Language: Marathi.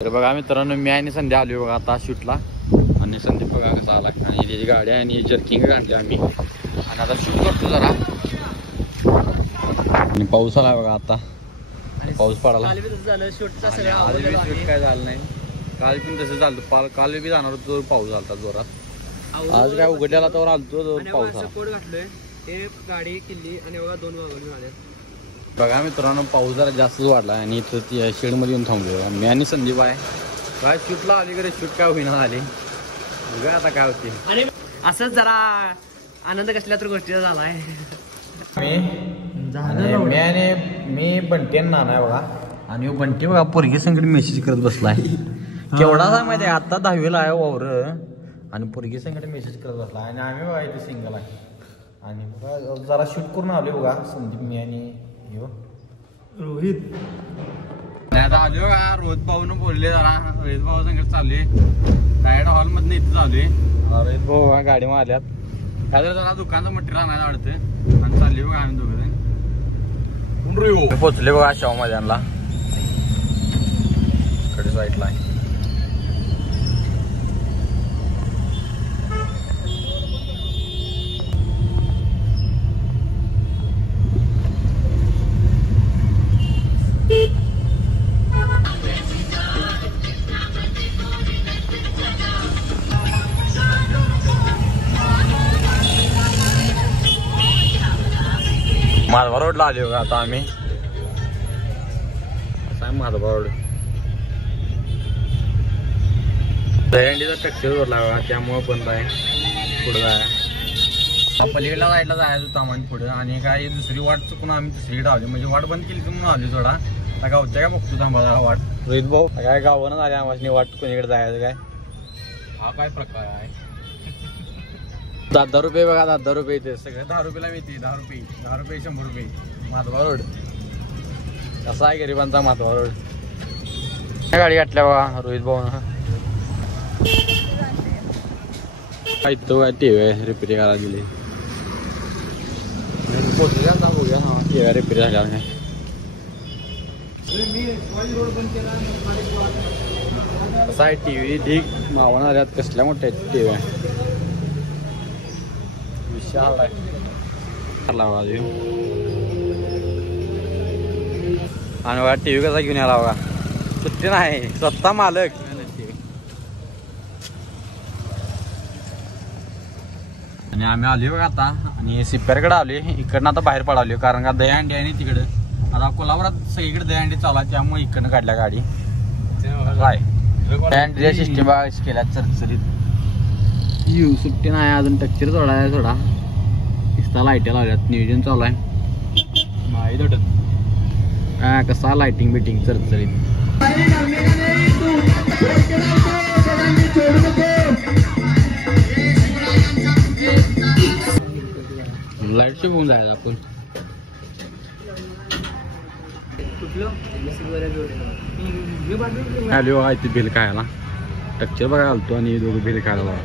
तर बघा मित्रांनो, मी आणि संध्या आलो बघा आता शूटला. आणि संदीप बघा कसा आला आणि त्याची गाडी आहे आणि जर्किंग काढली आम्ही आणि आता शूट करतो जरा. आणि पाऊस आला बघा आता, पाऊस पडाला. शूट काय झालं नाही, काल पण तसं झालं. काल बी जाणार होतो, पाऊस झाला जोरात. आज काय उघडल्याला तर आलतो पाऊस आला. गाडी किल्ली आणि बघा 2 वाजून आले. बघा मित्रांनो, पाऊस जरा जास्तच वाढला आणि इथं शेडमध्ये येऊन थांबलो. मी आणि संदीप आहे काय शूटला अलीकडे. शूट काय होईना आली, बघा आता काय होते. आणि असंच जरा आनंद कसल्या तर गोष्टीचा झाला आहे. मी बंटी नाना आहे बघा. आणि बंटी बघा पोरगी संकट मेसेज करत बसलाय. केवढा माहिती आहे, आता 10वीला आहे वावर आणि पोरगी संकट मेसेज करत बसला. आणि आम्ही बघा इथे सिंगल आहे आणि बघा जरा शूट करून आलो बघा संदीप, मी आणि रोहित. नाही आता आलो बघा, रोहित भाऊन बोलले जरा. रोहित भाऊ संकट चालले डायरेक्ट हॉल मधनं इथे चालू आहे. रोहित भाऊ बघा गाडी मारल्यात काय जरा दुकानचं मटेरियल आणायला वाटतं आणि चालली बघा आम्ही दोघं. पोचले बघा शाहू मैदानला, कडे साईडला आहे. माधवा रोडला आले बघा आता आम्ही. असा आहे माधवा रोड. दहीहंडीचा ट्रॅक्टर जोडला बघा, त्यामुळं बंद आहे. पुढे जाय पलीकडल्या साईडला जायचं होतं आम्हाला पुढे. आणि काय दुसरी वाट चुकून आम्ही दुसरीकडे आलो, म्हणजे वाट बंद केली म्हणून आली. थोडा आता गावच्या काय बघतो थांबा जरा वाट. रोहित भाऊ काय गावानं आले आम्हाला वाट कोणीकडे जायचं काय. हा काय प्रकार आहे. 10 रुपये बघा, 10 रुपये इथे सगळं 10 रुपयाला मिळते. 10 रुपये 100 रुपये माधवा रोड. कसा आहे गरिबांचा माधवा रोड. गाडी घातल्या बघा रोहित भाऊ. तो काय टी व्ही रिपेअर करायला गेली. पोचल्या ना बघूया ना टी व्ही रिपेअर झाल्या काय. कसा आहे टी व्ही ठीक मावण आल्यात. कसल्या मोठ्या टी व्ही विशाल आहे. आणि बघा टी व्ही कसा घेऊन याला बघा, सुट्टी नाही स्वतः मालक. आणि आम्ही आलो बघा आता आणि सिप्प्याकडे आलो. इकडनं आता बाहेर पडालो कारण का दहीहंडी आहे ना तिकडे. आता कोल्हापुरात सगळीकडे दहीहंडी चालू आहे, त्यामुळे इकडनं काढल्या गाडी. काय दहीहंडीच्या सिस्टीम केल्या चरचरीत. सुट्टी नाही अजून, टक्चर थोडा आहे. थोडा इस्ता लाईट्या लावल्यात, नियोजन चालू आहे. काय कसा लाइटिंग बिटिंग चरचरीत. लाईट शो होऊन जायचं आपण. आलो इथे बिल खायला. टक्चर बघा आलतो आणि दोघं बिल खायला.